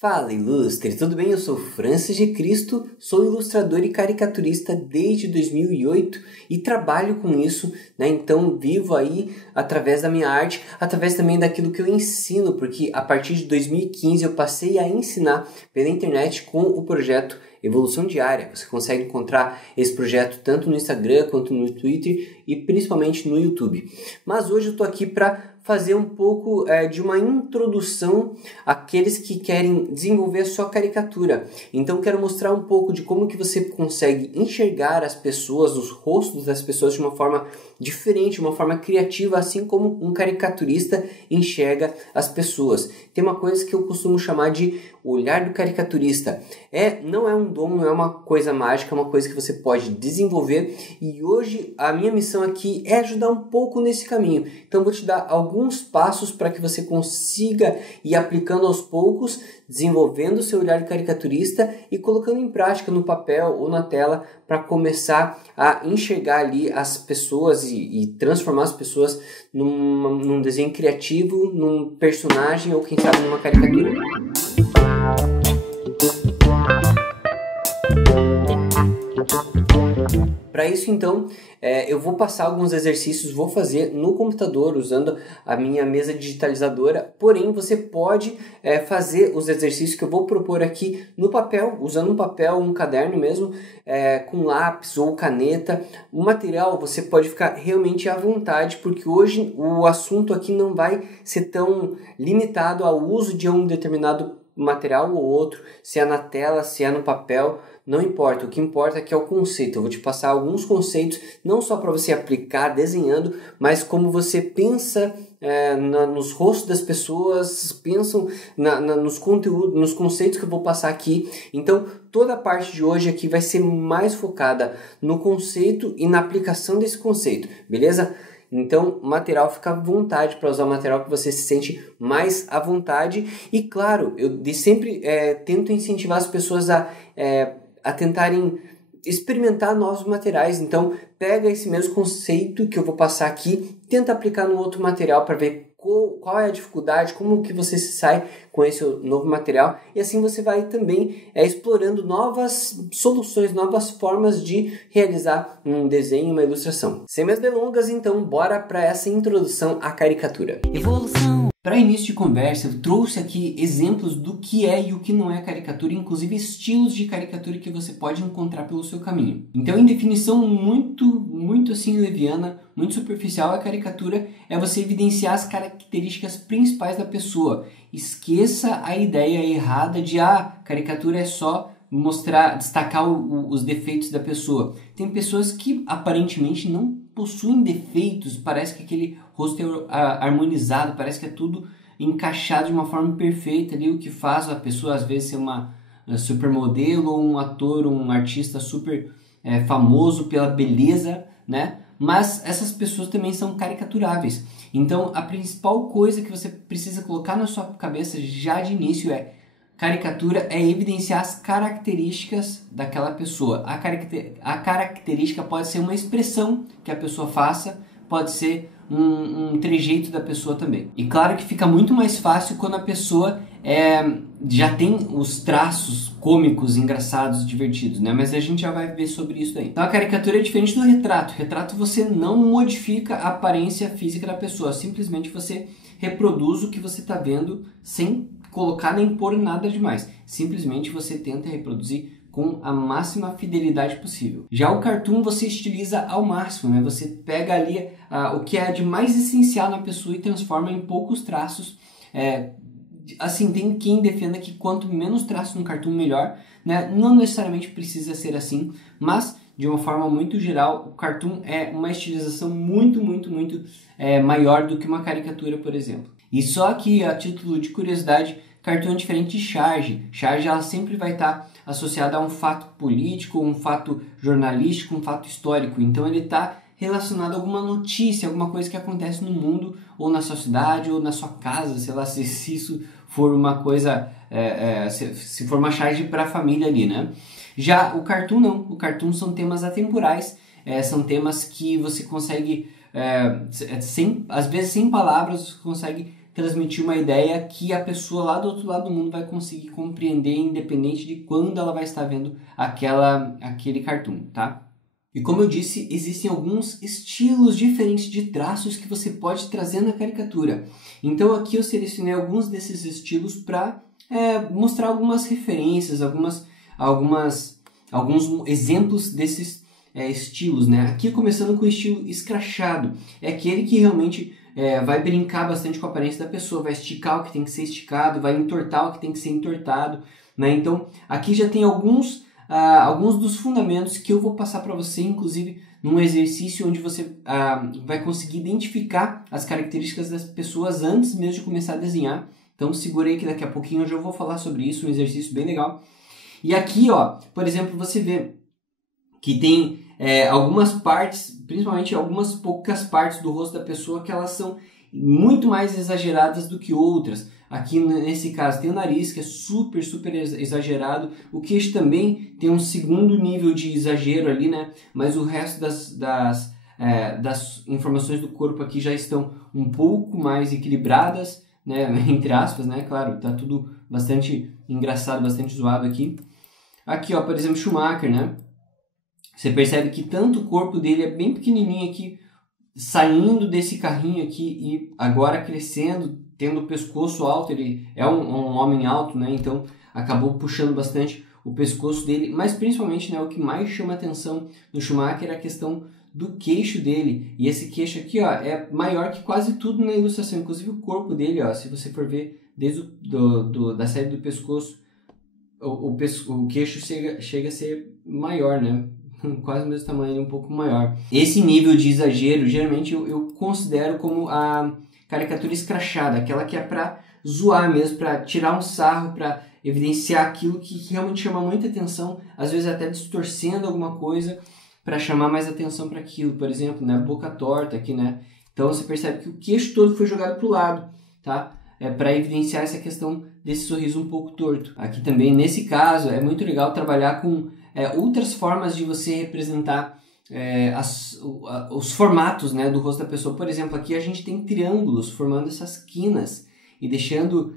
Fala, ilustre! Tudo bem? Eu sou Francis de Cristo, sou ilustrador e caricaturista desde 2008 e trabalho com isso, né? Então vivo aí através da minha arte, através também daquilo que eu ensino, porque a partir de 2015 eu passei a ensinar pela internet com o projeto Evolução Diária. Você consegue encontrar esse projeto tanto no Instagram quanto no Twitter e principalmente no YouTube. Mas hoje eu estou aqui para fazer um pouco de uma introdução àqueles que querem desenvolver a sua caricatura. Então quero mostrar um pouco de como que você consegue enxergar as pessoas, os rostos das pessoas de uma forma diferente, de uma forma criativa, assim como um caricaturista enxerga as pessoas. Tem uma coisa que eu costumo chamar de olhar do caricaturista. Não é um dom, não é uma coisa mágica, é uma coisa que você pode desenvolver, e hoje a minha missão aqui é ajudar um pouco nesse caminho. Então vou te dar alguns passos para que você consiga ir aplicando aos poucos, desenvolvendo o seu olhar de caricaturista e colocando em prática no papel ou na tela para começar a enxergar ali as pessoas e transformar as pessoas num desenho criativo, num personagem ou quem sabe numa caricatura. Para isso, então, eu vou passar alguns exercícios, vou fazer no computador usando a minha mesa digitalizadora, porém você pode fazer os exercícios que eu vou propor aqui no papel, usando um papel, um caderno mesmo, com lápis ou caneta. O material você pode ficar realmente à vontade, porque hoje o assunto aqui não vai ser tão limitado ao uso de um determinado material ou outro, se é na tela, se é no papel, não importa. O que importa é que é o conceito. Eu vou te passar alguns conceitos, não só para você aplicar desenhando, mas como você pensa nos rostos das pessoas, pensam nos conteúdos, nos conceitos que eu vou passar aqui. Então, toda a parte de hoje aqui vai ser mais focada no conceito e na aplicação desse conceito, beleza? Então, material, fica à vontade para usar o material que você se sente mais à vontade. E claro, eu sempre tento incentivar as pessoas a tentarem experimentar novos materiais. Então, pega esse mesmo conceito que eu vou passar aqui, tenta aplicar no outro material para ver qual é a dificuldade, como que você se sai com esse novo material, e assim você vai também explorando novas soluções, novas formas de realizar um desenho, uma ilustração. Sem mais delongas, então, bora para essa introdução à caricatura. Evolução! Para início de conversa, eu trouxe aqui exemplos do que é e o que não é caricatura, inclusive estilos de caricatura que você pode encontrar pelo seu caminho. Então, em definição muito assim leviana, muito superficial, a caricatura é você evidenciar as características principais da pessoa. Esqueça a ideia errada de caricatura é só destacar os defeitos da pessoa. Tem pessoas que aparentemente não possuem defeitos, parece que aquele rosto é harmonizado, parece que é tudo encaixado de uma forma perfeita ali, o que faz a pessoa às vezes ser uma supermodelo ou um ator, um artista super famoso pela beleza, né? Mas essas pessoas também são caricaturáveis. Então a principal coisa que você precisa colocar na sua cabeça já de início caricatura é evidenciar as características daquela pessoa. A característica pode ser uma expressão que a pessoa faça, pode ser um trejeito da pessoa também. E claro que fica muito mais fácil quando a pessoa já tem os traços cômicos, engraçados, divertidos, né? Mas a gente já vai ver sobre isso aí. Então a caricatura é diferente do retrato. Retrato você não modifica a aparência física da pessoa, simplesmente você reproduz o que você está vendo sem colocar nem pôr nada demais. Simplesmente você tenta reproduzir com a máxima fidelidade possível. Já o cartoon você estiliza ao máximo, né? Você pega ali o que é de mais essencial na pessoa e transforma em poucos traços. Assim, tem quem defenda que quanto menos traços no cartoon, melhor, né? Não necessariamente precisa ser assim, mas de uma forma muito geral, o cartoon é uma estilização muito maior do que uma caricatura, por exemplo. E só que, a título de curiosidade, cartoon é diferente de charge. Charge ela sempre vai estar associada a um fato político, um fato jornalístico, um fato histórico. Então ele está relacionado a alguma notícia, alguma coisa que acontece no mundo, ou na sua cidade, ou na sua casa, sei lá, se isso for uma coisa, se for uma charge para a família ali, né? Já o cartoon não. O cartoon são temas atemporais, são temas que você consegue, às vezes sem palavras, você consegue transmitir uma ideia que a pessoa lá do outro lado do mundo vai conseguir compreender, independente de quando ela vai estar vendo aquele cartoon, tá? E como eu disse, existem alguns estilos diferentes de traços que você pode trazer na caricatura. Então aqui eu selecionei alguns desses estilos para mostrar algumas referências, alguns exemplos desses estilos, né? Aqui começando com o estilo escrachado, é aquele que realmente vai brincar bastante com a aparência da pessoa, vai esticar o que tem que ser esticado, vai entortar o que tem que ser entortado, né? Então aqui já tem alguns dos fundamentos que eu vou passar para você, inclusive num exercício onde você vai conseguir identificar as características das pessoas antes mesmo de começar a desenhar. Então segura aí que daqui a pouquinho eu já vou falar sobre isso, um exercício bem legal. E aqui, ó, por exemplo, você vê que tem algumas partes, principalmente algumas poucas partes do rosto da pessoa que elas são muito mais exageradas do que outras. Aqui nesse caso tem o nariz, que é super, super exagerado. O queixo também tem um segundo nível de exagero ali, né? Mas o resto das informações do corpo aqui já estão um pouco mais equilibradas, né? Entre aspas, né? Claro, tá tudo bastante engraçado, bastante zoado aqui. Aqui, ó, por exemplo, Schumacher, né? Você percebe que tanto o corpo dele é bem pequenininho aqui, saindo desse carrinho aqui e agora crescendo, tendo o pescoço alto. Ele é um homem alto, né? Então acabou puxando bastante o pescoço dele, mas principalmente, né, o que mais chama atenção no Schumacher é a questão do queixo dele. E esse queixo aqui, ó, é maior que quase tudo na ilustração, inclusive o corpo dele, ó, se você for ver desde da saída do pescoço, o queixo chega a ser maior, né? Quase o mesmo tamanho, um pouco maior. Esse nível de exagero, geralmente eu considero como a caricatura escrachada, aquela que é para zoar mesmo, para tirar um sarro, para evidenciar aquilo que realmente chama muita atenção, às vezes até distorcendo alguma coisa para chamar mais atenção para aquilo. Por exemplo, né, boca torta aqui, né? Então você percebe que o queixo todo foi jogado para o lado, tá? Para evidenciar essa questão desse sorriso um pouco torto. Aqui também, nesse caso, é muito legal trabalhar com outras formas de você representar os formatos, né, do rosto da pessoa. Por exemplo, aqui a gente tem triângulos formando essas quinas e deixando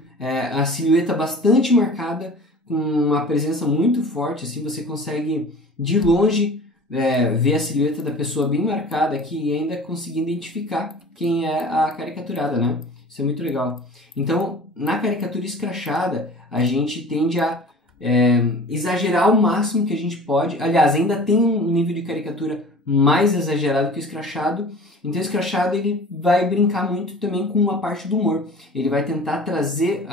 a silhueta bastante marcada, com uma presença muito forte. Assim você consegue de longe ver a silhueta da pessoa bem marcada aqui e ainda conseguir identificar quem é a caricaturada, né? Isso é muito legal. Então, na caricatura escrachada, a gente tende a exagerar o máximo que a gente pode. Aliás, ainda tem um nível de caricatura mais exagerado que o escrachado. Então o escrachado ele vai brincar muito também com a parte do humor. Ele vai tentar trazer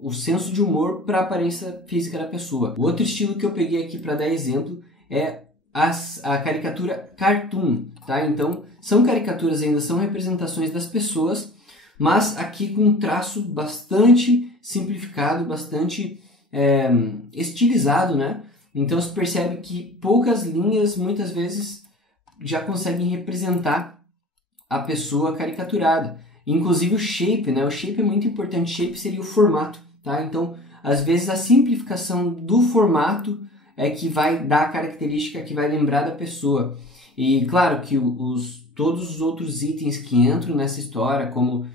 o senso de humor para a aparência física da pessoa. O outro estilo que eu peguei aqui para dar exemplo é a caricatura cartoon, tá? Então são caricaturas ainda, são representações das pessoas, mas aqui com um traço bastante simplificado, bastante estilizado, né? Então você percebe que poucas linhas muitas vezes já conseguem representar a pessoa caricaturada. Inclusive o shape, né? O shape é muito importante. Shape seria o formato, tá? Então, às vezes a simplificação do formato é que vai dar a característica que vai lembrar da pessoa. E claro que todos os outros itens que entram nessa história, como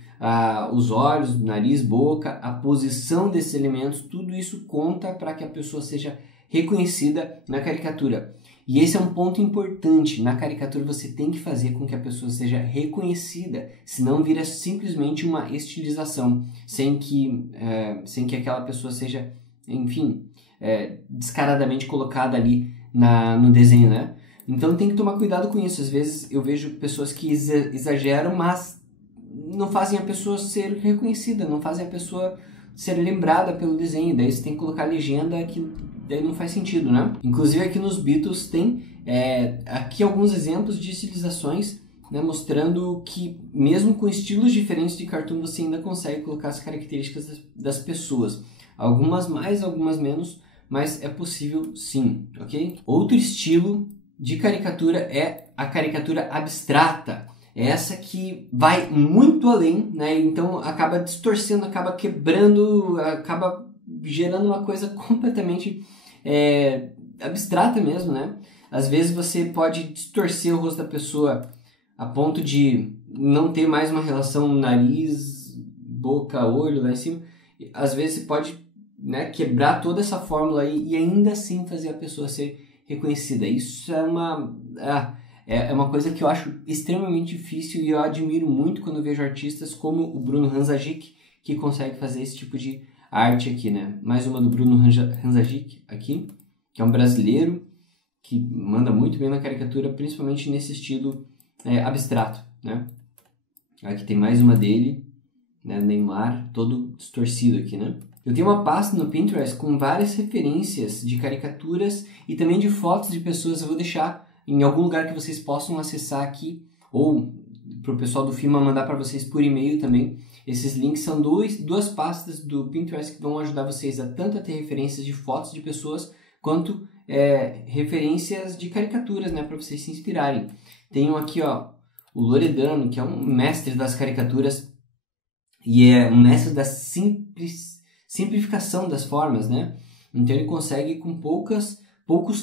os olhos, nariz, boca, a posição desses elementos, tudo isso conta para que a pessoa seja reconhecida na caricatura. E esse é um ponto importante. Na caricatura você tem que fazer com que a pessoa seja reconhecida, senão vira simplesmente uma estilização, sem que aquela pessoa seja, enfim, descaradamente colocada ali no desenho, né? Então tem que tomar cuidado com isso. Às vezes eu vejo pessoas que exageram, mas não fazem a pessoa ser reconhecida, não fazem a pessoa ser lembrada pelo desenho. Daí você tem que colocar legenda que daí não faz sentido, né? Inclusive aqui nos Beatles tem aqui alguns exemplos de estilizações, né, mostrando que mesmo com estilos diferentes de cartoon você ainda consegue colocar as características das pessoas. Algumas mais, algumas menos, mas é possível sim, ok? Outro estilo de caricatura é a caricatura abstrata. É essa que vai muito além, né? Então acaba distorcendo, acaba quebrando, acaba gerando uma coisa completamente abstrata mesmo, né? Às vezes você pode distorcer o rosto da pessoa a ponto de não ter mais uma relação nariz, boca, olho lá em cima. Às vezes você pode, né, quebrar toda essa fórmula aí e ainda assim fazer a pessoa ser reconhecida. Isso é uma coisa que eu acho extremamente difícil e eu admiro muito quando eu vejo artistas como o Bruno Hanzajic, que consegue fazer esse tipo de arte aqui, né? Mais uma do Bruno Hanzajic aqui, que é um brasileiro que manda muito bem na caricatura, principalmente nesse estilo abstrato, né? Aqui tem mais uma dele, né? Neymar, todo distorcido aqui, né? Eu tenho uma pasta no Pinterest com várias referências de caricaturas e também de fotos de pessoas. Eu vou deixar em algum lugar que vocês possam acessar aqui, ou para o pessoal do Fima mandar para vocês por e-mail também. Esses links são duas pastas do Pinterest que vão ajudar vocês a tanto a ter referências de fotos de pessoas, quanto referências de caricaturas, né, para vocês se inspirarem. Tenho aqui, ó, o Loredano, que é um mestre das caricaturas e é um mestre da simplificação das formas, né? Então ele consegue com poucos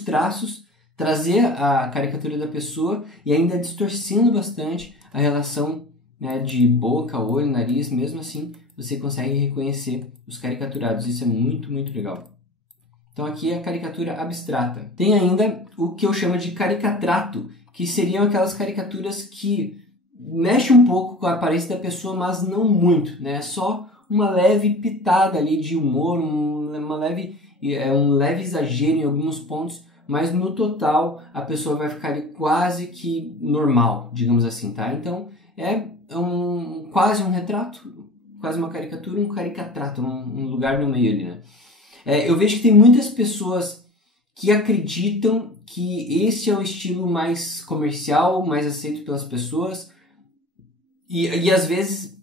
traços trazer a caricatura da pessoa e ainda distorcendo bastante a relação, né, de boca, olho, nariz. Mesmo assim você consegue reconhecer os caricaturados. Isso é muito, muito legal. Então aqui é a caricatura abstrata. Tem ainda o que eu chamo de caricatrato, que seriam aquelas caricaturas que mexem um pouco com a aparência da pessoa, mas não muito, né? Só uma leve pitada ali de humor, um leve exagero em alguns pontos, mas no total a pessoa vai ficar ali quase que normal, digamos assim, tá? Então quase um retrato, quase uma caricatura, um caricatrato, um lugar no meio ali, né? Eu vejo que tem muitas pessoas que acreditam que esse é o estilo mais comercial, mais aceito pelas pessoas, e às vezes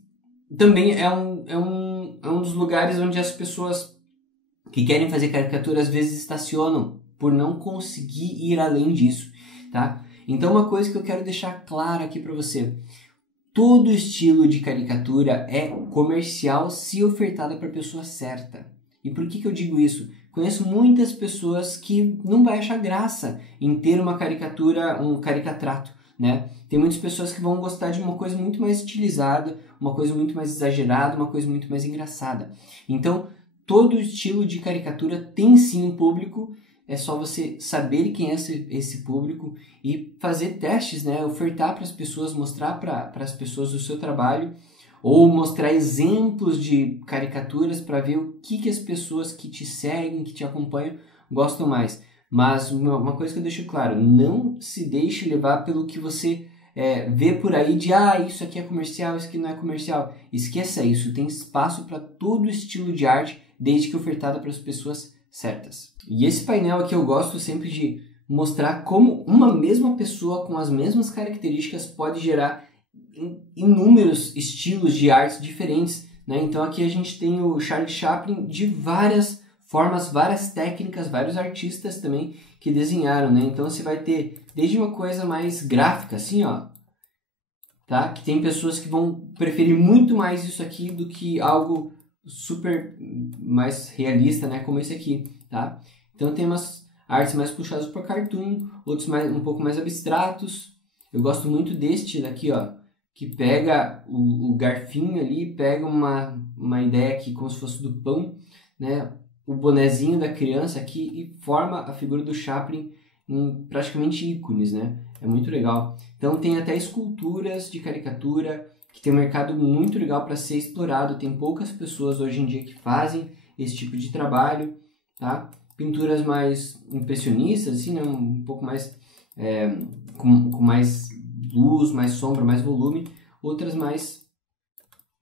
também é um dos lugares onde as pessoas que querem fazer caricatura às vezes estacionam por não conseguir ir além disso, tá? Então uma coisa que eu quero deixar clara aqui para você: todo estilo de caricatura é comercial se ofertada para a pessoa certa. E por que eu digo isso? Conheço muitas pessoas que não vai achar graça em ter uma caricatura, um caricatrato, né? Tem muitas pessoas que vão gostar de uma coisa muito mais estilizada, uma coisa muito mais exagerada, uma coisa muito mais engraçada. Então, todo estilo de caricatura tem sim um público. É só você saber quem é esse público e fazer testes, né? Ofertar para as pessoas, mostrar para as pessoas o seu trabalho, ou mostrar exemplos de caricaturas para ver o que as pessoas que te seguem, que te acompanham, gostam mais. Mas uma coisa que eu deixo claro: não se deixe levar pelo que você vê por aí de isso aqui é comercial, isso aqui não é comercial. Esqueça isso, tem espaço para todo estilo de arte, desde que ofertada para as pessoas certas. E esse painel aqui eu gosto sempre de mostrar como uma mesma pessoa com as mesmas características pode gerar inúmeros estilos de artes diferentes, né? Então aqui a gente tem o Charlie Chaplin de várias formas, várias técnicas, vários artistas também que desenharam, né? Então você vai ter desde uma coisa mais gráfica, assim, ó, tá? Que tem pessoas que vão preferir muito mais isso aqui do que algo super mais realista, né? Como esse aqui, tá? Então tem umas artes mais puxadas para cartoon, outros um pouco mais abstratos. Eu gosto muito deste daqui, ó, que pega o garfinho ali, pega uma ideia aqui como se fosse do pão, né? O bonezinho da criança aqui e forma a figura do Chaplin em praticamente ícones, né? É muito legal. Então tem até esculturas de caricatura, que tem um mercado muito legal para ser explorado. Tem poucas pessoas hoje em dia que fazem esse tipo de trabalho, tá? Pinturas mais impressionistas, assim, né? Um pouco mais com mais luz, mais sombra, mais volume. Outras mais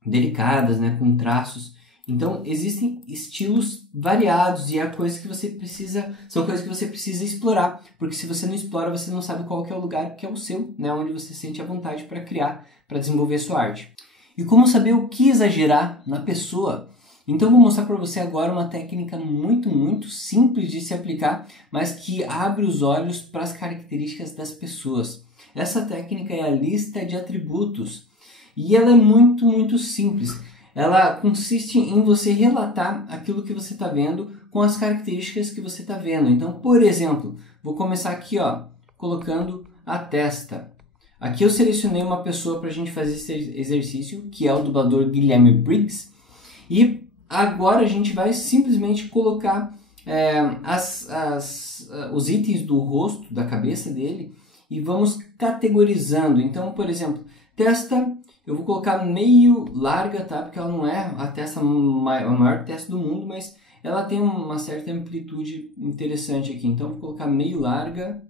delicadas, né? Com traços. Então existem estilos variados e são coisas que você precisa explorar, porque se você não explora, você não sabe qual que é o lugar que é o seu, né? Onde você sente a vontade para criar, para desenvolver a sua arte. E como saber o que exagerar na pessoa? Então eu vou mostrar para você agora uma técnica muito, muito simples de se aplicar, mas que abre os olhos para as características das pessoas. Essa técnica é a lista de atributos e ela é muito, muito simples. Ela consiste em você relatar aquilo que você está vendo com as características que você está vendo. Então, por exemplo, vou começar aqui, ó, colocando a testa. Aqui eu selecionei uma pessoa para a gente fazer esse exercício, que é o dublador Guilherme Briggs. E agora a gente vai simplesmente colocar os itens do rosto, da cabeça dele, e vamos categorizando. Então, por exemplo, testa, eu vou colocar meio larga, tá? Porque ela não é a testa a maior testa do mundo, mas ela tem uma certa amplitude interessante aqui. Então, eu vou colocar meio larga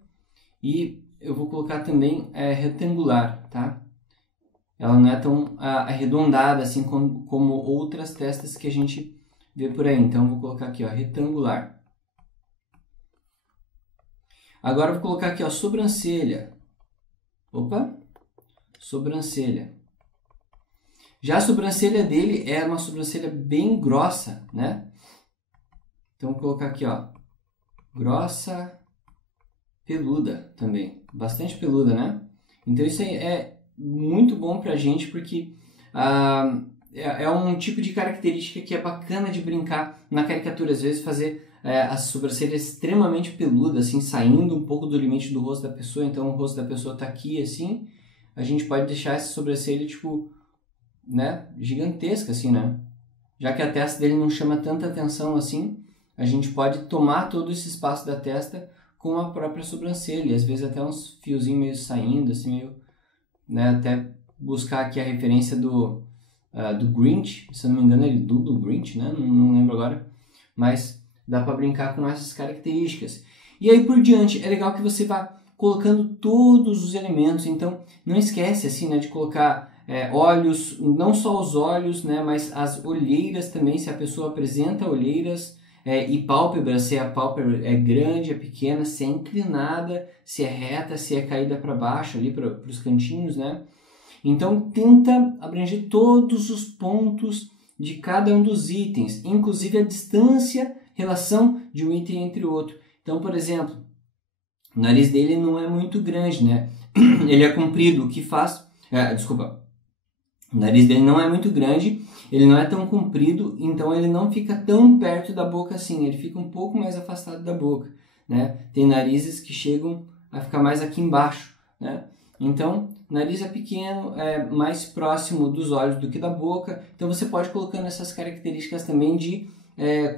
e eu vou colocar também retangular, tá? Ela não é tão arredondada assim como outras testas que a gente vê por aí. Então, eu vou colocar aqui, ó, retangular. Agora, eu vou colocar aqui, ó, sobrancelha. Opa! Sobrancelha. Já a sobrancelha dele é uma sobrancelha bem grossa, né? Então, vou colocar aqui, ó, grossa, peluda também. Bastante peluda, né? Então, isso aí é muito bom pra gente, porque é um tipo de característica que é bacana de brincar na caricatura. Às vezes, fazer a sobrancelha extremamente peluda, assim, saindo um pouco do limite do rosto da pessoa. Então, o rosto da pessoa tá aqui, assim. A gente pode deixar essa sobrancelha, tipo, né, gigantesca, assim, né? Já que a testa dele não chama tanta atenção assim, a gente pode tomar todo esse espaço da testa com a própria sobrancelha. E às vezes até uns fiozinhos meio saindo, assim, meio, né, até buscar aqui a referência do Grinch, se eu não me engano ele dubla o Grinch, né? Não lembro agora, mas dá para brincar com essas características. E aí por diante, é legal que você vá colocando todos os elementos. Então não esquece assim, né, de colocar olhos, não só os olhos, né, mas as olheiras também, se a pessoa apresenta olheiras, e pálpebra, se a pálpebra é grande, é pequena, se é inclinada, se é reta, se é caída para baixo, ali para os cantinhos, né? Então tenta abranger todos os pontos de cada um dos itens, inclusive a distância, relação de um item entre o outro. Então, por exemplo, o nariz dele não é muito grande, né? Ele é comprido, o que faz... O nariz dele não é muito grande, ele não é tão comprido, então ele não fica tão perto da boca assim, ele fica um pouco mais afastado da boca, né? Tem narizes que chegam a ficar mais aqui embaixo, né? Então, o nariz é pequeno, é mais próximo dos olhos do que da boca, então você pode colocando essas características também de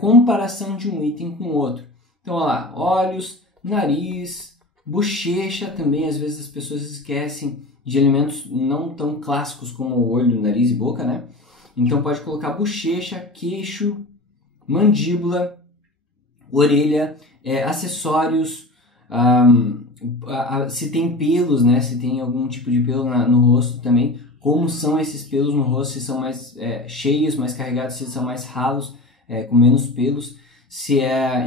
comparação de um item com o outro. Então, olha lá, olhos, nariz, bochecha também, às vezes as pessoas esquecem de elementos não tão clássicos como o olho, nariz e boca, né? Então pode colocar bochecha, queixo, mandíbula, orelha, acessórios, se tem pelos, né? Se tem algum tipo de pelo no rosto também, como são esses pelos no rosto, se são mais cheios, mais carregados, se são mais ralos, com menos pelos.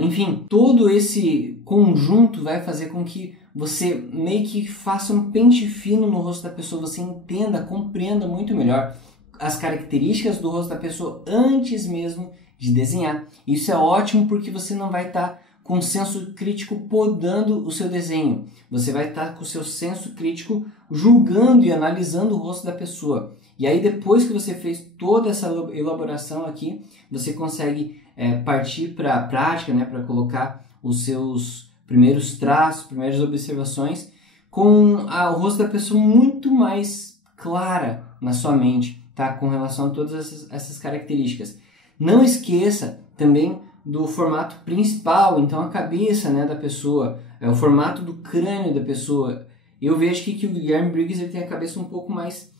Enfim, todo esse conjunto vai fazer com que você meio que faça um pente fino no rosto da pessoa, você entenda, compreenda muito melhor as características do rosto da pessoa antes mesmo de desenhar. Isso é ótimo porque você não vai estar com o senso crítico podando o seu desenho. Você vai estar com o seu senso crítico julgando e analisando o rosto da pessoa. E aí depois que você fez toda essa elaboração aqui, você consegue partir para a prática, né, para colocar os seus primeiros traços, primeiras observações, com o rosto da pessoa muito mais clara na sua mente, tá? Com relação a todas essas características. Não esqueça também do formato principal, então a cabeça, né, da pessoa, o formato do crânio da pessoa. Eu vejo que o Guilherme Briggs ele tem a cabeça um pouco mais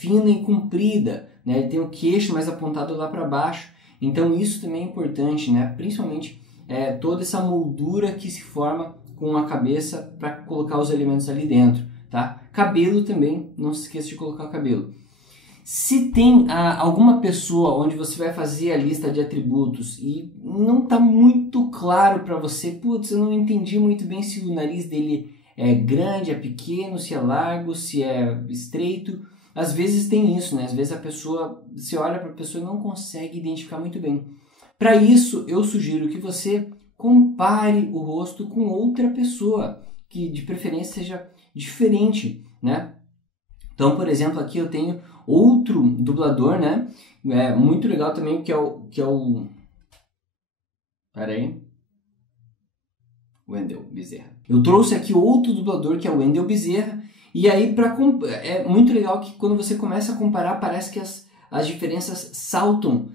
fina e comprida, né? Ele tem o queixo mais apontado lá para baixo, então isso também é importante, né? Principalmente toda essa moldura que se forma com a cabeça para colocar os elementos ali dentro, tá? Cabelo também, não se esqueça de colocar o cabelo. Se tem alguma pessoa onde você vai fazer a lista de atributos e não está muito claro para você, putz, eu não entendi muito bem se o nariz dele é grande, é pequeno, se é largo, se é estreito. Às vezes tem isso, né? Às vezes a pessoa, você olha para a pessoa e não consegue identificar muito bem. Para isso, eu sugiro que você compare o rosto com outra pessoa, que de preferência seja diferente, né? Então, por exemplo, aqui eu tenho outro dublador, né? Muito legal também, que é o... Pera aí. Wendel Bezerra. Eu trouxe aqui outro dublador, que é o Wendel Bezerra, E aí é muito legal que quando você começa a comparar, parece que as diferenças saltam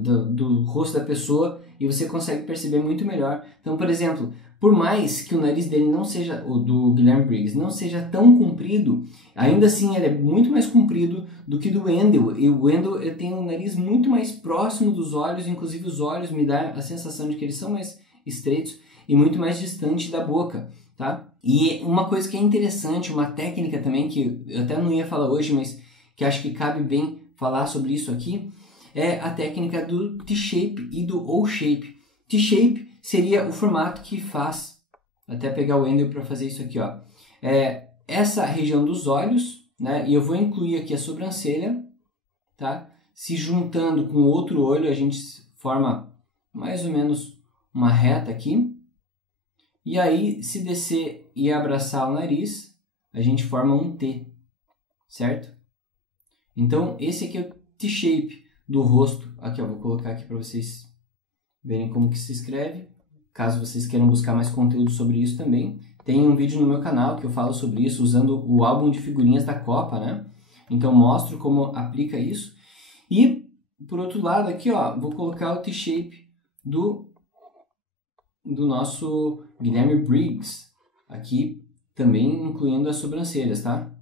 do rosto da pessoa e você consegue perceber muito melhor. Então, por exemplo, por mais que o nariz dele não seja, o do Guilherme Briggs, não seja tão comprido, ainda assim ele é muito mais comprido do que do Wendell. E o Wendell tem um nariz muito mais próximo dos olhos, inclusive os olhos me dá a sensação de que eles são mais estreitos e muito mais distante da boca, tá? E uma coisa que é interessante, uma técnica também, que eu até não ia falar hoje, mas que acho que cabe bem falar sobre isso aqui, é a técnica do T-shape e do O-shape. T-shape seria o formato que faz, até pegar o Wendell para fazer isso aqui, ó. Essa região dos olhos, né? E eu vou incluir aqui a sobrancelha, tá? Se juntando com o outro olho, a gente forma mais ou menos uma reta aqui. E aí, se descer e abraçar o nariz, a gente forma um T, certo? Então, esse aqui é o T-shape do rosto. Aqui, ó, vou colocar aqui para vocês verem como que se escreve. Caso vocês queiram buscar mais conteúdo sobre isso também, tem um vídeo no meu canal que eu falo sobre isso, usando o álbum de figurinhas da Copa, né? Então, mostro como aplica isso. E, por outro lado, aqui, ó, vou colocar o T-shape do nosso Guilherme Briggs, aqui também incluindo as sobrancelhas, tá?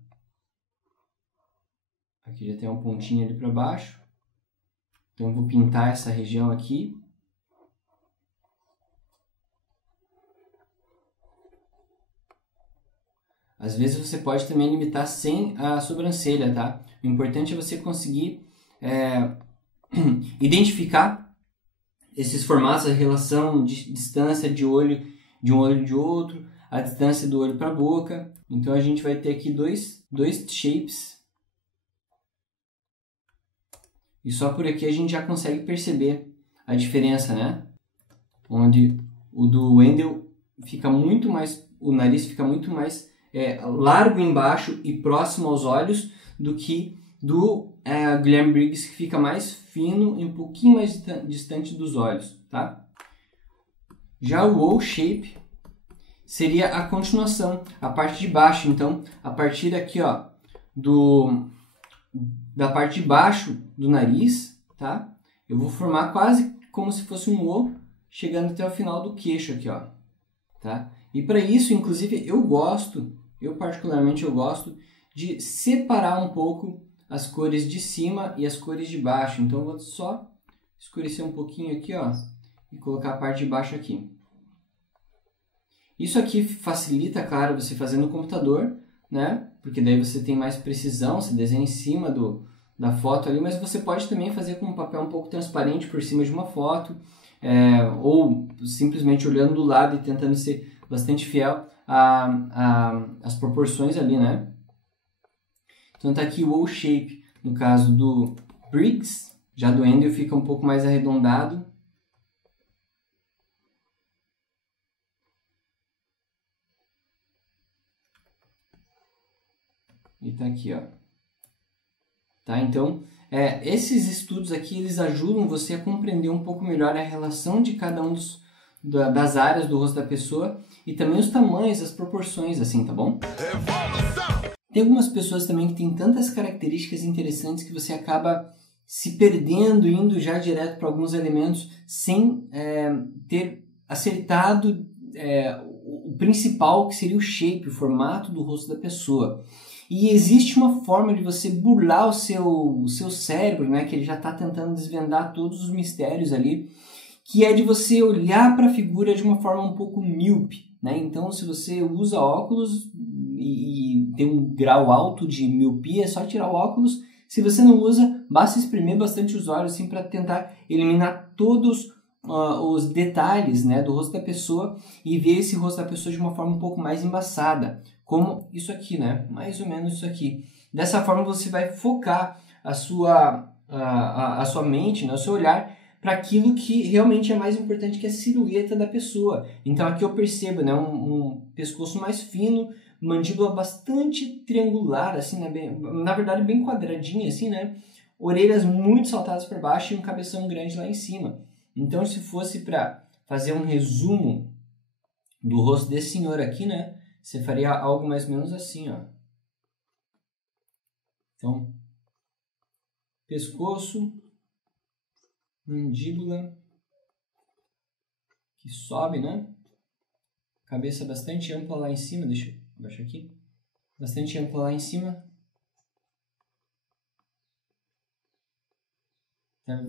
Aqui já tem um pontinho ali para baixo, então eu vou pintar essa região aqui. Às vezes você pode também limitar sem a sobrancelha, tá? O importante é você conseguir identificar esses formatos, a relação de distância de olho de um olho de outro, a distância do olho para a boca. Então a gente vai ter aqui dois shapes. E só por aqui a gente já consegue perceber a diferença, né? Onde o do Wendell fica muito mais, o nariz fica muito mais largo embaixo e próximo aos olhos do que do Guilherme Briggs, que fica mais fino e um pouquinho mais distante dos olhos, tá? Já o O-shape seria a continuação, a parte de baixo. Então, a partir aqui, ó, da parte de baixo do nariz, tá? Eu vou formar quase como se fosse um O, chegando até o final do queixo aqui, ó, tá? E para isso, inclusive, eu particularmente gosto de separar um pouco as cores de cima e as cores de baixo. Então, eu vou só escurecer um pouquinho aqui, ó, e colocar a parte de baixo aqui. Isso aqui facilita, claro, você fazer no computador, né? Porque daí você tem mais precisão, você desenha em cima da foto ali, mas você pode também fazer com um papel um pouco transparente por cima de uma foto, ou simplesmente olhando do lado e tentando ser bastante fiel às proporções ali, né? Então tá aqui o O-shape, no caso do Briggs, já do Wendell fica um pouco mais arredondado. E tá aqui, ó. Tá? Então, esses estudos aqui, eles ajudam você a compreender um pouco melhor a relação de cada um das áreas do rosto da pessoa e também os tamanhos, as proporções, assim, tá bom? Tem algumas pessoas também que têm tantas características interessantes que você acaba se perdendo, indo já direto para alguns elementos sem ter acertado o principal, que seria o shape, o formato do rosto da pessoa. E existe uma forma de você burlar o seu cérebro, né, que ele já está tentando desvendar todos os mistérios ali, que é de você olhar para a figura de uma forma um pouco míope, né? Então, se você usa óculos e tem um grau alto de miopia, é só tirar o óculos. Se você não usa, basta espremer bastante os olhos assim, para tentar eliminar todos os detalhes, né, do rosto da pessoa e ver esse rosto da pessoa de uma forma um pouco mais embaçada, como isso aqui, né? Mais ou menos isso aqui. Dessa forma você vai focar a sua mente, né, o seu olhar para aquilo que realmente é mais importante, que é a silhueta da pessoa. Então aqui eu percebo, né, um pescoço mais fino, mandíbula bastante triangular, assim, né, na verdade bem quadradinha, assim, né? Orelhas muito saltadas para baixo e um cabeção grande lá em cima. Então, se fosse para fazer um resumo do rosto desse senhor aqui, né, você faria algo mais ou menos assim, ó. Então, pescoço, mandíbula, que sobe, né? Cabeça bastante ampla lá em cima, deixa eu abaixar aqui. Bastante ampla lá em cima.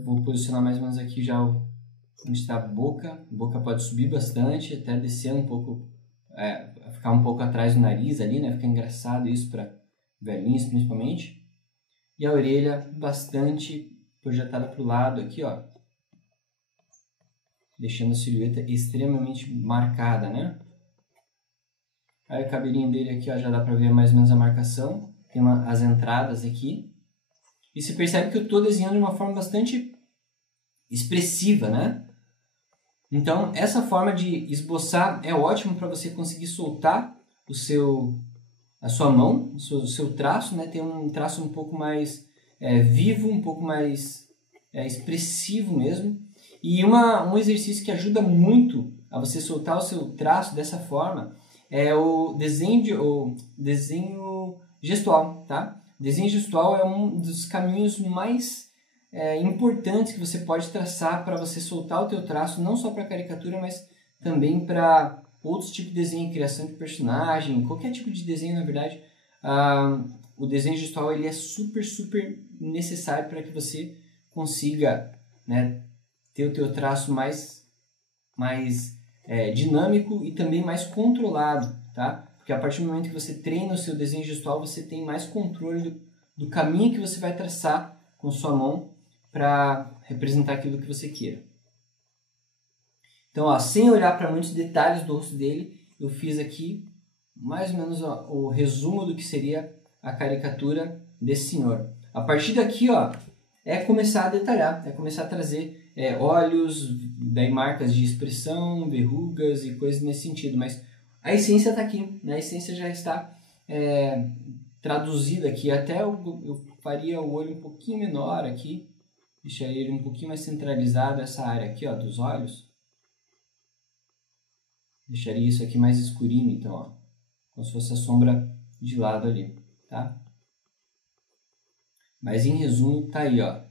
Vou posicionar mais ou menos aqui já onde está a boca. A boca pode subir bastante, até descer um pouco, ficar um pouco atrás do nariz ali, né? Fica engraçado isso para velhinhos principalmente. E a orelha bastante projetada para o lado aqui, ó. Deixando a silhueta extremamente marcada, né? Aí o cabelinho dele aqui, ó, já dá para ver mais ou menos a marcação. Tem as entradas aqui. E você percebe que eu estou desenhando de uma forma bastante expressiva, né? Então, essa forma de esboçar é ótimo para você conseguir soltar a sua mão, o seu traço, né? Ter um traço um pouco mais vivo, um pouco mais expressivo mesmo. E um exercício que ajuda muito a você soltar o seu traço dessa forma é o desenho gestual, tá? O desenho gestual é um dos caminhos mais importantes que você pode traçar para você soltar o teu traço, não só para caricatura, mas também para outros tipos de desenho, criação de personagem, qualquer tipo de desenho, na verdade. O desenho gestual ele é super, super necessário para que você consiga, né, ter o teu traço mais dinâmico e também mais controlado, tá? Porque a partir do momento que você treina o seu desenho gestual, você tem mais controle do caminho que você vai traçar com sua mão para representar aquilo que você queira. Então, ó, sem olhar para muitos detalhes do rosto dele, eu fiz aqui mais ou menos o resumo do que seria a caricatura desse senhor. A partir daqui, ó, é começar a detalhar, é começar a trazer olhos, daí marcas de expressão, verrugas e coisas nesse sentido. Mas a essência está aqui, né? A essência já está traduzida aqui. Até eu faria o olho um pouquinho menor aqui, deixaria ele um pouquinho mais centralizado, essa área aqui, ó, dos olhos. Deixaria isso aqui mais escurinho, então, ó, como se fosse a sombra de lado ali, tá? Mas em resumo, tá aí, ó,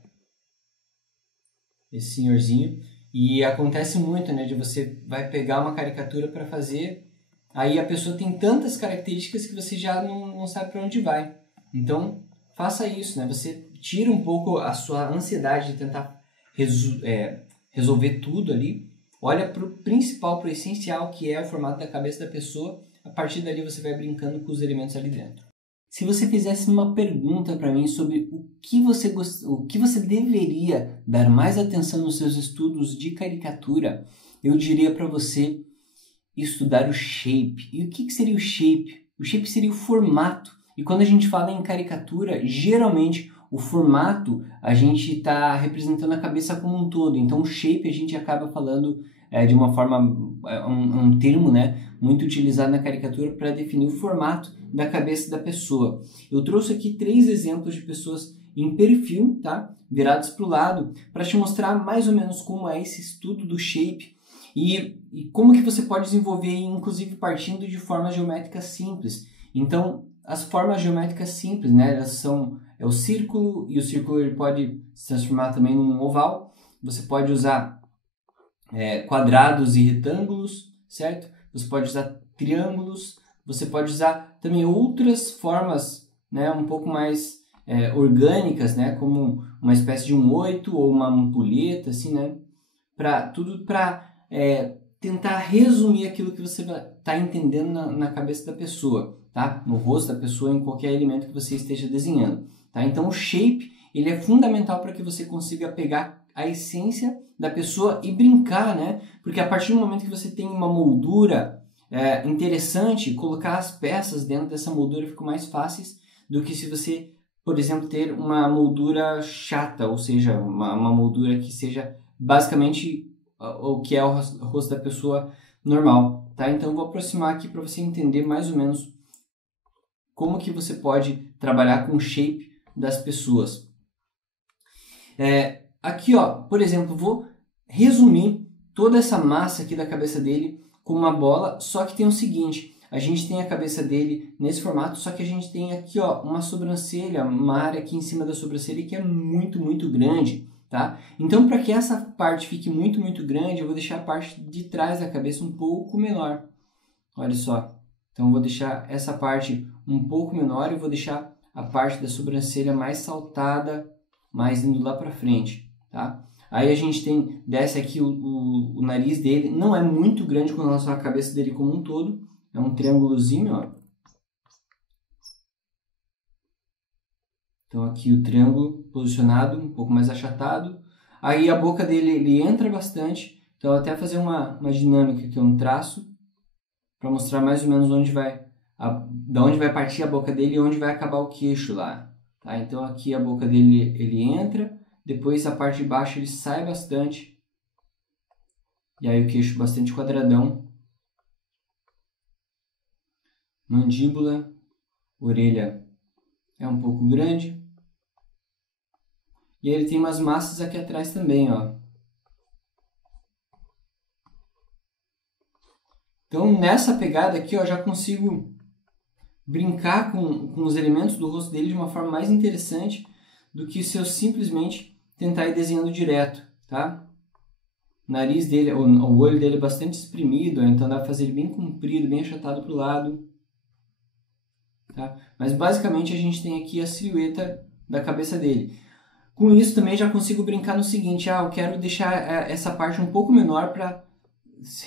esse senhorzinho. E acontece muito, né, de você vai pegar uma caricatura para fazer, aí a pessoa tem tantas características que você já não sabe para onde vai. Então, faça isso, né? Você tira um pouco a sua ansiedade de tentar resolver tudo ali. Olha para o principal, para o essencial, que é o formato da cabeça da pessoa. A partir dali você vai brincando com os elementos ali dentro. Se você fizesse uma pergunta para mim sobre o que você deveria dar mais atenção nos seus estudos de caricatura, eu diria para você estudar o shape. E o que seria o shape? O shape seria o formato. E quando a gente fala em caricatura, geralmente o formato a gente está representando a cabeça como um todo. Então o shape a gente acaba falando de uma forma, um termo, né, muito utilizado na caricatura para definir o formato da cabeça da pessoa. Eu trouxe aqui 3 exemplos de pessoas em perfil, tá, virados para o lado, para te mostrar mais ou menos como é esse estudo do shape e como que você pode desenvolver, inclusive partindo de formas geométricas simples. Então, as formas geométricas simples, né, elas são o círculo, e o círculo ele pode se transformar também num oval. Você pode usar quadrados e retângulos, certo? Você pode usar triângulos, você pode usar também outras formas, né, um pouco mais orgânicas, né, como uma espécie de um 8 ou uma ampulheta, assim, né, para tentar resumir aquilo que você está entendendo na cabeça da pessoa, tá? No rosto da pessoa, em qualquer elemento que você esteja desenhando, tá? Então o shape ele é fundamental para que você consiga pegar a essência da pessoa e brincar, né? Porque a partir do momento que você tem uma moldura interessante, colocar as peças dentro dessa moldura fica mais fáceis do que se você, por exemplo, ter uma moldura chata, ou seja, uma moldura que seja basicamente o que é o rosto da pessoa normal, tá? Então eu vou aproximar aqui para você entender mais ou menos como que você pode trabalhar com o shape das pessoas. Aqui, ó, por exemplo, vou resumir toda essa massa aqui da cabeça dele com uma bola, só que tem o seguinte, a gente tem a cabeça dele nesse formato, só que a gente tem aqui, ó, uma sobrancelha, uma área aqui em cima da sobrancelha que é muito, muito grande, tá? Então, para que essa parte fique muito, muito grande, eu vou deixar a parte de trás da cabeça um pouco menor. Olha só. Então, eu vou deixar essa parte um pouco menor e vou deixar a parte da sobrancelha mais saltada, mais indo lá para frente, tá? Aí a gente desce aqui o nariz dele, não é muito grande com relação à cabeça dele como um todo, é um triângulozinho, ó. Então aqui o triângulo posicionado, um pouco mais achatado. Aí a boca dele, ele entra bastante, então eu vou até fazer uma dinâmica aqui, um traço, para mostrar mais ou menos da onde vai partir a boca dele e onde vai acabar o queixo lá. Tá? Então aqui a boca dele, ele entra, depois a parte de baixo ele sai bastante, e aí o queixo bastante quadradão, mandíbula, orelha é um pouco grande, e aí ele tem umas massas aqui atrás também, ó. Então nessa pegada aqui, ó, eu já consigo brincar com os elementos do rosto dele de uma forma mais interessante do que se eu simplesmente tentar ir desenhando direto, tá? O nariz dele, o olho dele é bastante exprimido, então dá para fazer ele bem comprido, bem achatado para o lado. Tá? Mas basicamente a gente tem aqui a silhueta da cabeça dele. Com isso também já consigo brincar no seguinte, eu quero deixar essa parte um pouco menor para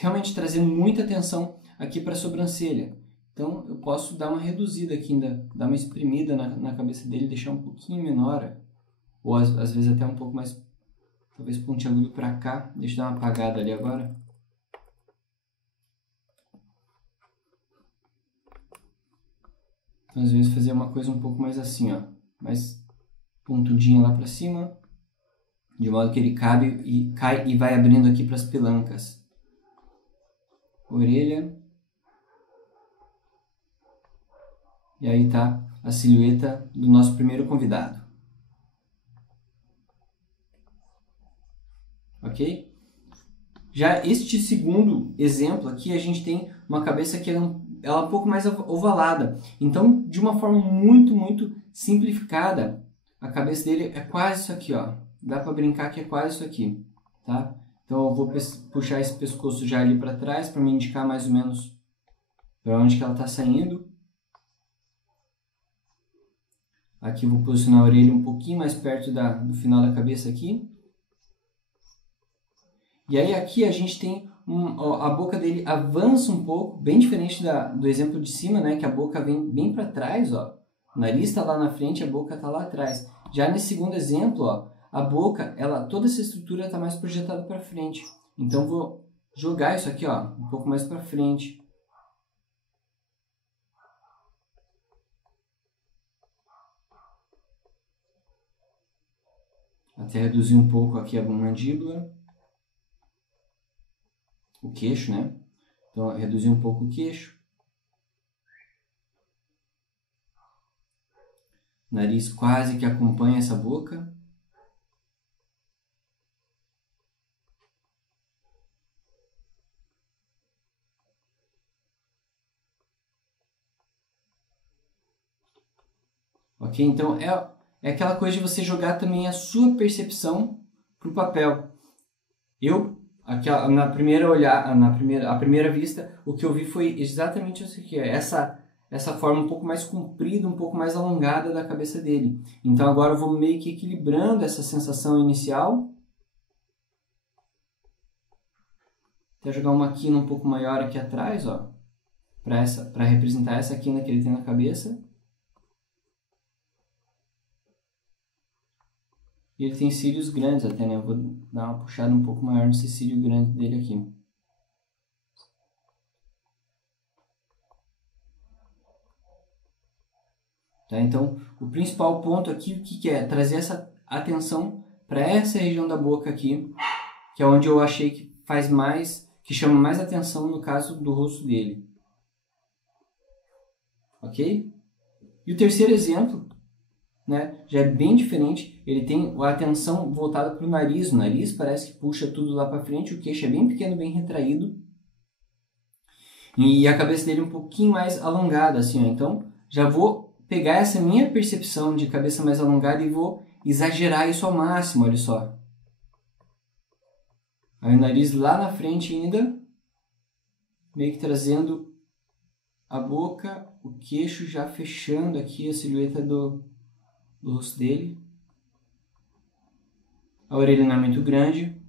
realmente trazer muita atenção aqui para a sobrancelha. Então eu posso dar uma reduzida aqui ainda, dar uma espremida na cabeça dele, deixar um pouquinho menor, ou às vezes até um pouco mais, talvez pontiagudo para cá. Deixa eu dar uma apagada ali agora. Então às vezes fazer uma coisa um pouco mais assim, ó, mais pontudinha lá para cima, de modo que ele cabe e cai e vai abrindo aqui para as pelancas. Orelha. E aí tá a silhueta do nosso primeiro convidado. Ok? Já este segundo exemplo aqui, a gente tem uma cabeça que ela é um pouco mais ovalada. Então, de uma forma muito, muito simplificada, a cabeça dele é quase isso aqui, ó. Dá para brincar que é quase isso aqui, tá? Então, eu vou puxar esse pescoço já ali para trás, para me indicar mais ou menos para onde que ela está saindo. Aqui eu vou posicionar a orelha um pouquinho mais perto do final da cabeça aqui. E aí aqui a gente tem a boca dele avança um pouco, bem diferente do exemplo de cima, né? Que a boca vem bem para trás, ó. O nariz está lá na frente, a boca está lá atrás. Já nesse segundo exemplo, ó, a boca, toda essa estrutura está mais projetada para frente. Então vou jogar isso aqui, ó, um pouco mais para frente. Até reduzir um pouco aqui a mandíbula. O queixo, né? Então, reduzir um pouco o queixo. Nariz quase que acompanha essa boca. Ok? Então, é aquela coisa de você jogar também a sua percepção para o papel. À primeira vista, o que eu vi foi exatamente isso aqui, essa forma um pouco mais comprida, um pouco mais alongada da cabeça dele. Então agora eu vou meio que equilibrando essa sensação inicial. Até jogar uma quina um pouco maior aqui atrás, ó, para representar essa quina que ele tem na cabeça. E ele tem cílios grandes até, né? Eu vou dar uma puxada um pouco maior nesse cílio grande dele aqui. Tá? Então, o principal ponto aqui, o que é? Trazer essa atenção para essa região da boca aqui, que é onde eu achei que chama mais atenção no caso do rosto dele. Ok? E o terceiro exemplo, né, já é bem diferente. Ele tem a atenção voltada para o nariz. O nariz parece que puxa tudo lá para frente. O queixo é bem pequeno, bem retraído. E a cabeça dele um pouquinho mais alongada, assim, ó. Então, já vou pegar essa minha percepção de cabeça mais alongada e vou exagerar isso ao máximo, olha só. Aí o nariz lá na frente ainda, meio que trazendo a boca, o queixo já fechando aqui a silhueta do rosto dele. A orelha não é muito grande.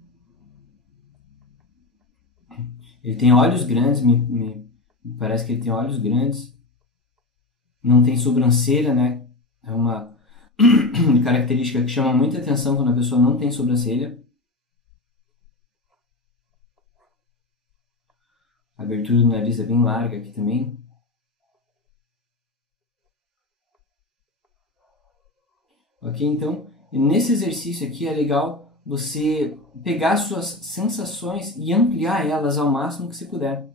Ele tem olhos grandes, me parece que ele tem olhos grandes. Não tem sobrancelha, né? É uma característica que chama muita atenção quando a pessoa não tem sobrancelha. A abertura do nariz é bem larga aqui também. Ok? Então, nesse exercício aqui é legal você pegar suas sensações e ampliar elas ao máximo que você puder.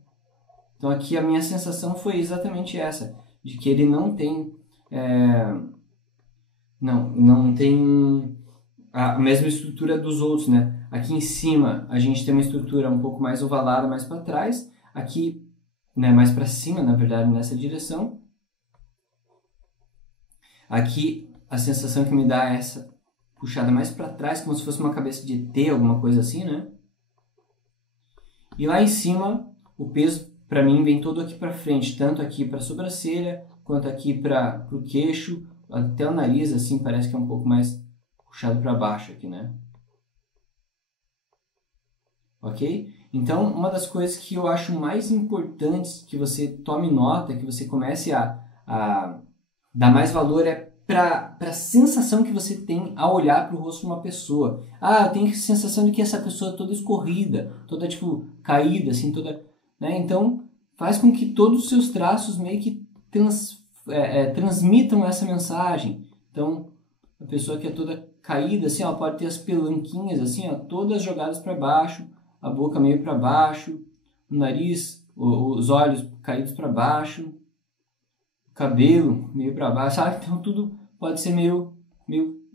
Então aqui a minha sensação foi exatamente essa, de que ele não tem, não tem a mesma estrutura dos outros, né? Aqui em cima a gente tem uma estrutura um pouco mais ovalada, mais para trás, aqui, né, mais para cima, na verdade, nessa direção. Aqui a sensação que me dá é essa puxada mais para trás, como se fosse uma cabeça de ET, alguma coisa assim, né? E lá em cima, o peso para mim vem todo aqui para frente, tanto aqui para a sobrancelha, quanto aqui para o queixo, até o nariz, assim, parece que é um pouco mais puxado para baixo aqui, né? Ok? Então, uma das coisas que eu acho mais importantes que você tome nota, que você comece a dar mais valor é para a sensação que você tem ao olhar para o rosto de uma pessoa. Ah, eu tenho a sensação de que essa pessoa é toda escorrida, toda tipo caída, assim, toda, né? Então, faz com que todos os seus traços meio que transmitam essa mensagem. Então, a pessoa que é toda caída, assim, ó, pode ter as pelanquinhas, assim, ó, todas jogadas para baixo, a boca meio para baixo, o nariz, os olhos caídos para baixo, cabelo meio para baixo, sabe? Então tudo pode ser meio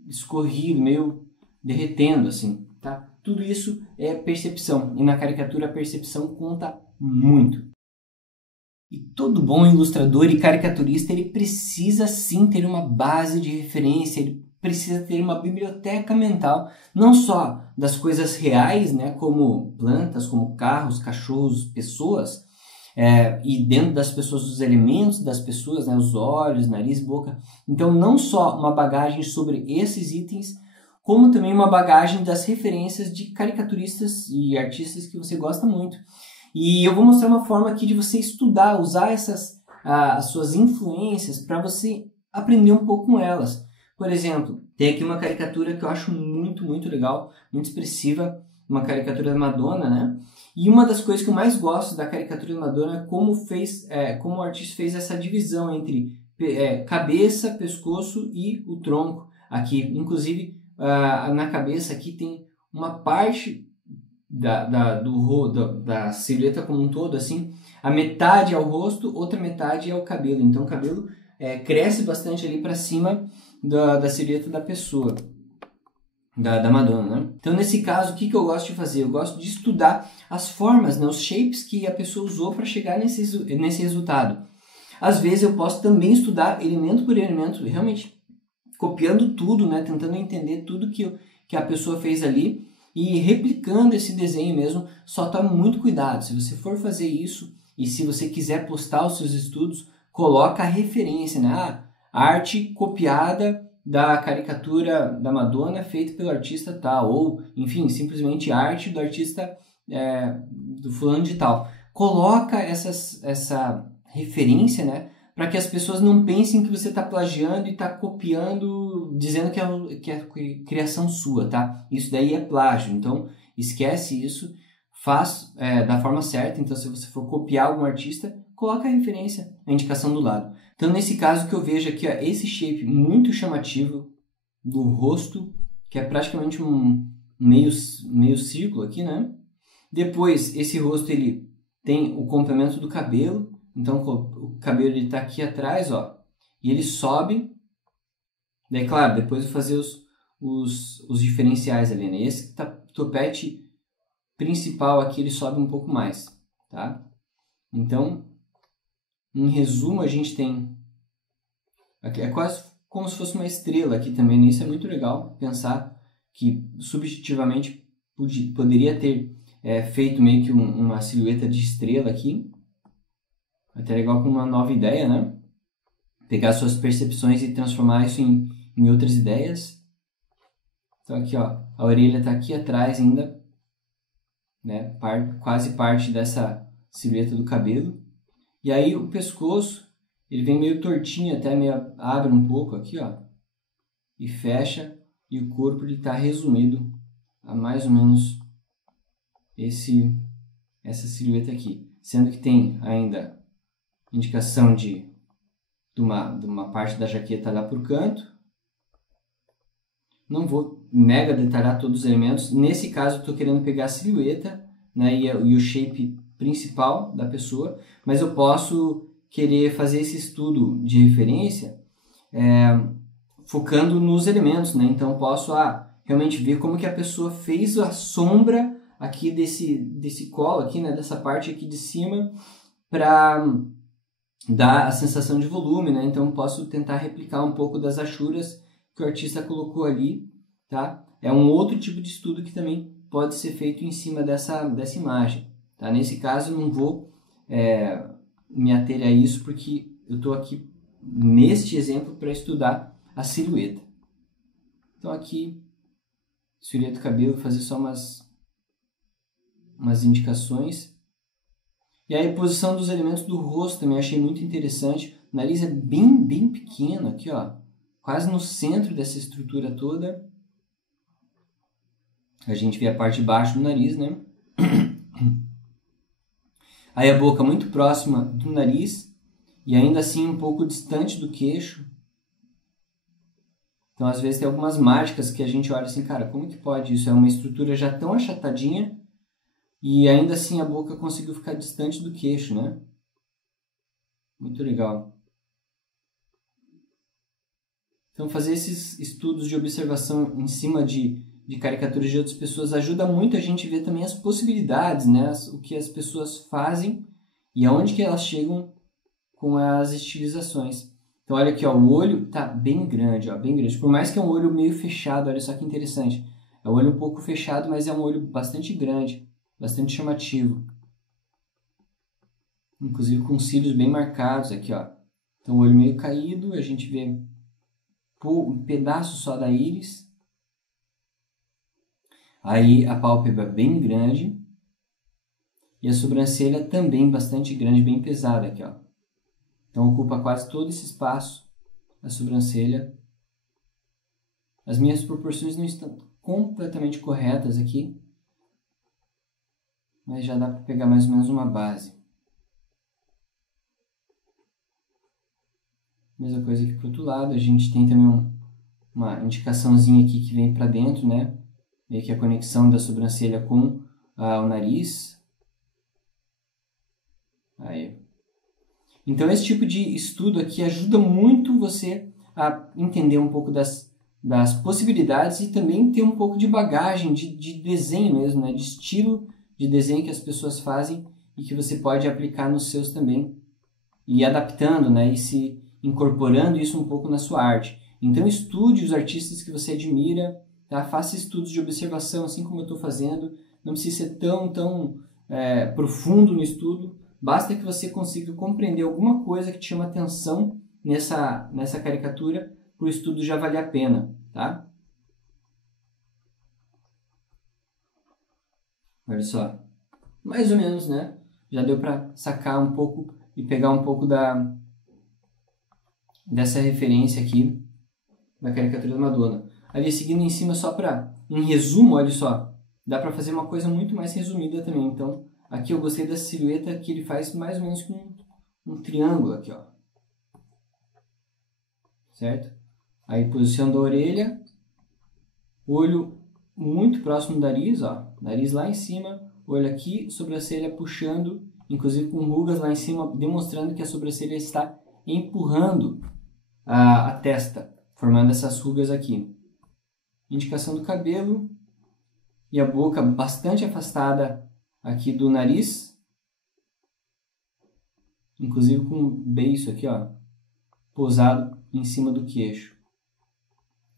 escorrido, meio derretendo, assim, tá? Tudo isso é percepção, e na caricatura a percepção conta muito. E todo bom ilustrador e caricaturista, ele precisa sim ter uma base de referência, ele precisa ter uma biblioteca mental, não só das coisas reais, né, como plantas, como carros, cachorros, pessoas, e dentro das pessoas, os elementos das pessoas, né, os olhos, nariz, boca. Então, não só uma bagagem sobre esses itens, como também uma bagagem das referências de caricaturistas e artistas que você gosta muito. E eu vou mostrar uma forma aqui de você estudar, usar as suas influências para você aprender um pouco com elas. Por exemplo, tem aqui uma caricatura que eu acho muito, muito legal, muito expressiva, uma caricatura da Madonna, né? E uma das coisas que eu mais gosto da caricatura da Madonna é como o artista fez essa divisão entre cabeça, pescoço e o tronco aqui. Inclusive, na cabeça aqui tem uma parte da silhueta como um todo, assim, a metade é o rosto, outra metade é o cabelo. Então o cabelo cresce bastante ali para cima da silhueta da pessoa, da Madonna, né? Então nesse caso, o que eu gosto de fazer? Eu gosto de estudar as formas, né, os shapes que a pessoa usou para chegar nesse resultado. Às vezes eu posso também estudar elemento por elemento, realmente copiando tudo, né, tentando entender tudo que a pessoa fez ali e replicando esse desenho mesmo. Só tome muito cuidado. Se você for fazer isso e se você quiser postar os seus estudos, coloca a referência, né? Arte copiada da caricatura da Madonna feita pelo artista tal, ou enfim, simplesmente arte do artista do fulano de tal. Coloca essa referência, né, para que as pessoas não pensem que você está plagiando e está copiando, dizendo que é criação sua, tá? Isso daí é plágio, então esquece isso, faz da forma certa. Então, se você for copiar algum artista, coloca a referência, a indicação do lado. Então, nesse caso que eu vejo aqui, ó, esse shape muito chamativo do rosto, que é praticamente um meio círculo aqui, né? Depois, esse rosto ele tem o complemento do cabelo. Então, o cabelo está aqui atrás, ó, e ele sobe. Daí, claro, depois eu vou fazer os diferenciais ali, né? Esse topete principal aqui, ele sobe um pouco mais, tá? Então, Em resumo, a gente tem... Aqui é quase como se fosse uma estrela aqui também, né? Isso é muito legal, pensar que subjetivamente poderia ter feito meio que uma silhueta de estrela aqui. Até legal com uma nova ideia, né? Pegar suas percepções e transformar isso em outras ideias. Então aqui, ó, a orelha está aqui atrás ainda, né? Quase parte dessa silhueta do cabelo. E aí o pescoço, ele vem meio tortinho, até meio abre um pouco aqui, ó, e fecha, e o corpo ele está resumido a mais ou menos essa silhueta aqui, sendo que tem ainda indicação de uma parte da jaqueta lá por canto. Não vou mega detalhar todos os elementos. Nesse caso, eu estou querendo pegar a silhueta, né, e o shape principal da pessoa, mas eu posso querer fazer esse estudo de referência focando nos elementos, né? Então, posso realmente ver como que a pessoa fez a sombra aqui desse colo, aqui, né, dessa parte aqui de cima, para dar a sensação de volume, né? Então, posso tentar replicar um pouco das achuras que o artista colocou ali, tá? É um outro tipo de estudo que também pode ser feito em cima dessa imagem, tá? Nesse caso, eu não vou me ater a isso, porque eu estou aqui, neste exemplo, para estudar a silhueta. Então, aqui, silhueta do cabelo, vou fazer só umas indicações. E aí, a posição dos elementos do rosto também achei muito interessante. O nariz é bem, bem pequeno aqui, ó, quase no centro dessa estrutura toda. A gente vê a parte de baixo do nariz, né? Aí a boca muito próxima do nariz e ainda assim um pouco distante do queixo. Então, às vezes, tem algumas mágicas que a gente olha assim, cara, como que pode isso? É uma estrutura já tão achatadinha e ainda assim a boca conseguiu ficar distante do queixo, né? Muito legal. Então, fazer esses estudos de observação em cima de caricaturas de outras pessoas ajuda muito a gente a ver também as possibilidades, né? O que as pessoas fazem e aonde que elas chegam com as estilizações. Então, olha aqui, ó, o olho tá bem grande, ó, bem grande. Por mais que é um olho meio fechado, olha só que interessante. É um olho um pouco fechado, mas é um olho bastante grande, bastante chamativo. Inclusive com cílios bem marcados aqui, ó. Então, o olho meio caído, a gente vê um pedaço só da íris. Aí a pálpebra bem grande. E a sobrancelha também bastante grande, bem pesada aqui, ó. Então ocupa quase todo esse espaço a sobrancelha. As minhas proporções não estão completamente corretas aqui, mas já dá para pegar mais ou menos uma base. Mesma coisa aqui para o outro lado, a gente tem também uma indicaçãozinha aqui que vem para dentro, né? Meio que a conexão da sobrancelha com o nariz. Aí. Então, esse tipo de estudo aqui ajuda muito você a entender um pouco das possibilidades e também ter um pouco de bagagem de desenho mesmo, né? De estilo de desenho que as pessoas fazem e que você pode aplicar nos seus também. E adaptando, né? E se incorporando isso um pouco na sua arte. Então, estude os artistas que você admira, tá? Faça estudos de observação, assim como eu estou fazendo. Não precisa ser tão profundo no estudo. Basta que você consiga compreender alguma coisa que te chama atenção nessa caricatura, para o estudo já valer a pena, tá? Olha só, mais ou menos, né? Já deu para sacar um pouco e pegar um pouco dessa referência aqui da caricatura da Madonna. Ali seguindo em cima só para, em resumo, olha só, dá para fazer uma coisa muito mais resumida também, então... Aqui eu gostei da silhueta que ele faz mais ou menos com um triângulo aqui, ó. Certo? Aí posição da orelha, olho muito próximo do nariz, ó. Nariz lá em cima, olho aqui, sobrancelha puxando, inclusive com rugas lá em cima, demonstrando que a sobrancelha está empurrando a testa, formando essas rugas aqui. Indicação do cabelo e a boca bastante afastada aqui do nariz. inclusive com o beiço aqui, ó, posado em cima do queixo.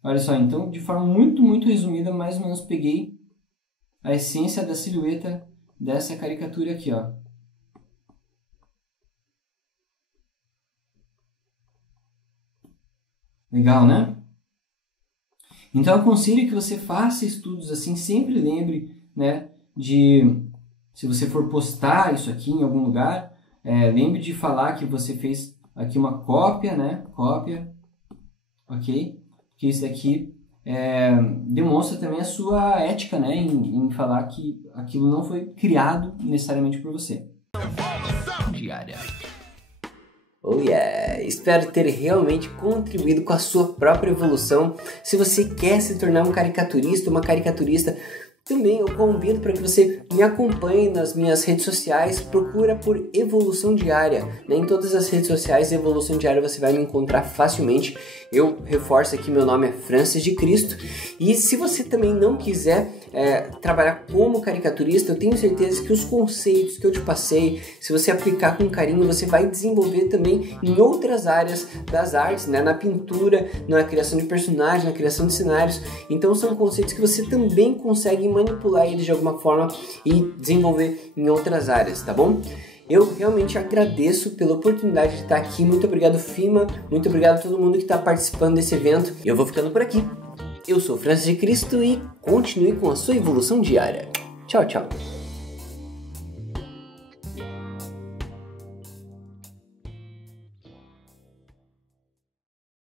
Olha só, então, de forma muito resumida, mais ou menos peguei a essência da silhueta dessa caricatura aqui, ó. Legal, né? Então, eu aconselho que você faça estudos assim, sempre lembre, né, se você for postar isso aqui em algum lugar, lembre de falar que você fez aqui uma cópia, né, ok? Porque isso aqui demonstra também a sua ética, né, em falar que aquilo não foi criado necessariamente por você. Diária. Oh yeah! Espero ter realmente contribuído com a sua própria evolução. Se você quer se tornar um caricaturista, uma caricaturista, também eu convido para que você me acompanhe nas minhas redes sociais, procura por Evolução Diária, né? Em todas as redes sociais, Evolução Diária, você vai me encontrar facilmente. Eu reforço aqui, meu nome é Francis de Cristo, e se você também não quiser trabalhar como caricaturista, eu tenho certeza que os conceitos que eu te passei, se você aplicar com carinho, você vai desenvolver também em outras áreas das artes, né? Na pintura, na criação de personagens, na criação de cenários. Então são conceitos que você também consegue manipular eles de alguma forma e desenvolver em outras áreas, tá bom? Eu realmente agradeço pela oportunidade de estar aqui. Muito obrigado, Fima. Muito obrigado a todo mundo que está participando desse evento. Eu vou ficando por aqui. Eu sou Francis de Cristo e continue com a sua evolução diária. Tchau, tchau.